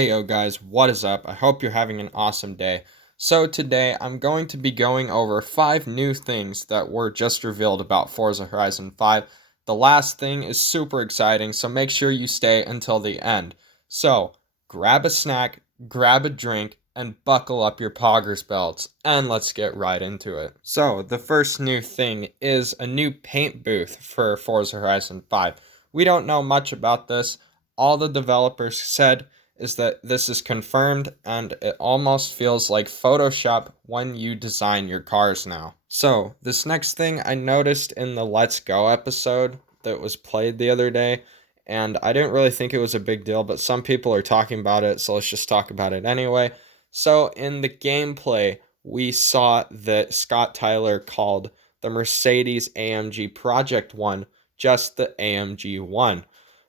Hey yo guys, what is up? I hope you're having an awesome day. So today I'm going to be going over 5 new things that were just revealed about Forza Horizon 5. The last thing is super exciting, so make sure you stay until the end. So grab a snack, grab a drink, and buckle up your poggers belts, and let's get right into it. So the first new thing is a new paint booth for Forza Horizon 5. We don't know much about this. All the developers said is that this is confirmed, and it almost feels like Photoshop when you design your cars now. So, this next thing I noticed in the Let's Go episode that was played the other day, and I didn't really think it was a big deal, but some people are talking about it, so let's just talk about it anyway. So, in the gameplay, we saw that Scott Tyler called the Mercedes AMG Project 1 just the AMG 1,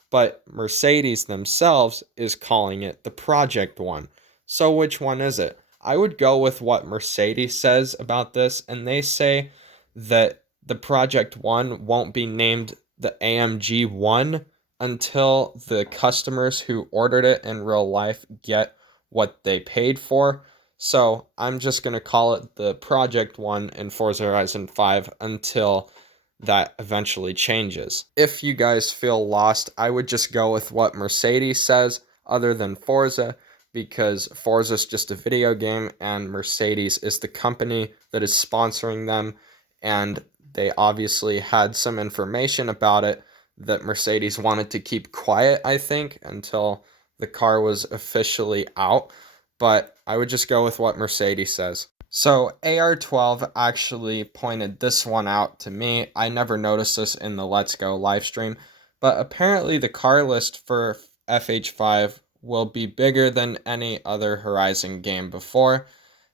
but Mercedes themselves is calling it the Project One. So which one is it? I would go with what Mercedes says about this, and they say that the Project One won't be named the AMG One until the customers who ordered it in real life get what they paid for. So I'm just going to call it the Project One in Forza Horizon 5 until that eventually changes. If you guys feel lost, I would just go with what Mercedes says other than Forza, because Forza is just a video game and Mercedes is the company that is sponsoring them, and they obviously had some information about it that Mercedes wanted to keep quiet, I think, until the car was officially out. But I would just go with what Mercedes says. So AR12 actually pointed this one out to me. I never noticed this in the Let's Go live stream, but apparently the car list for FH5 will be bigger than any other Horizon game before.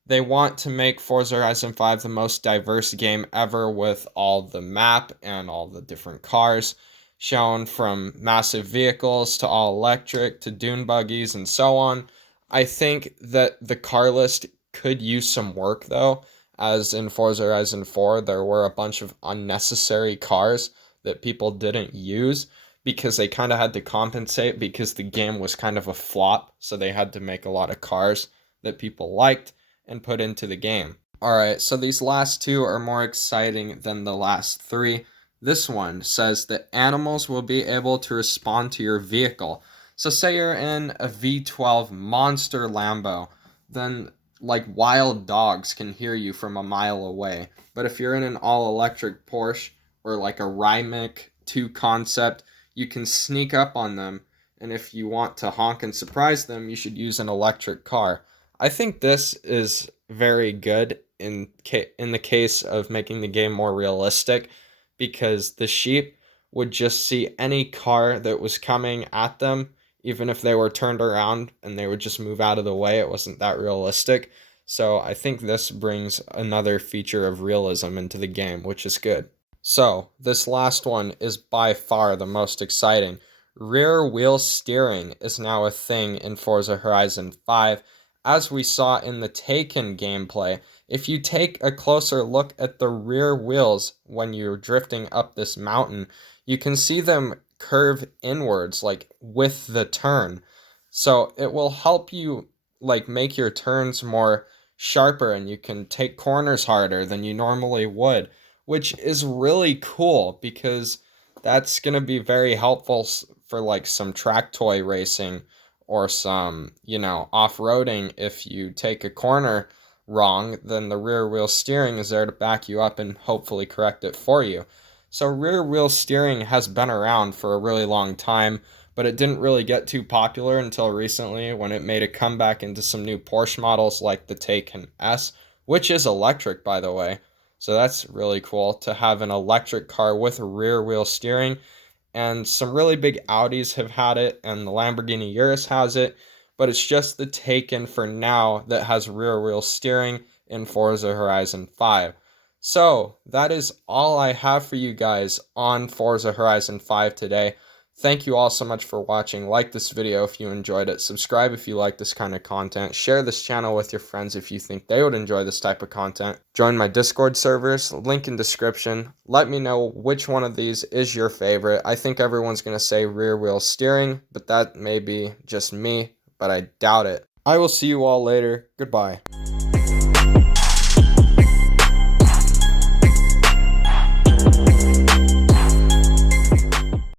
They want to make Forza Horizon 5 the most diverse game ever, with all the map and all the different cars shown, from massive vehicles to all electric to dune buggies and so on. I think that the car list could use some work though, as in Forza Horizon 4 there were a bunch of unnecessary cars that people didn't use because they kind of had to compensate because the game was kind of a flop, so they had to make a lot of cars that people liked and put into the game. Alright, so these last two are more exciting than the last three. This one says that animals will be able to respond to your vehicle. So say you're in a V12 monster Lambo, then like wild dogs can hear you from a mile away. But if you're in an all-electric Porsche or like a Rimac 2 concept, you can sneak up on them, and if you want to honk and surprise them, you should use an electric car. I think this is very good in the case of making the game more realistic, because the sheep would just see any car that was coming at them, even if they were turned around, and they would just move out of the way. It wasn't that realistic. So I think this brings another feature of realism into the game, which is good. So this last one is by far the most exciting. Rear wheel steering is now a thing in Forza Horizon 5. As we saw in the Taken gameplay, if you take a closer look at the rear wheels when you're drifting up this mountain, you can see them curve inwards, like with the turn. So it will help you like make your turns more sharper, and you can take corners harder than you normally would, which is really cool because that's going to be very helpful for like some track toy racing or some, off-roading. If you take a corner wrong, then the rear wheel steering is there to back you up and hopefully correct it for you. So rear wheel steering has been around for a really long time, but it didn't really get too popular until recently, when it made a comeback into some new Porsche models like the Taycan S, which is electric, by the way. So that's really cool to have an electric car with rear wheel steering. And some really big Audis have had it, and the Lamborghini Urus has it, but it's just the Taycan for now that has rear wheel steering in Forza Horizon 5. So that is all I have for you guys on Forza Horizon 5 today. Thank you all so much for watching. Like this video if you enjoyed it. Subscribe if you like this kind of content. Share this channel with your friends if you think they would enjoy this type of content. Join my Discord servers, link in description. Let me know which one of these is your favorite. I think everyone's going to say rear wheel steering, but that may be just me. but I doubt it. I will see you all later. Goodbye.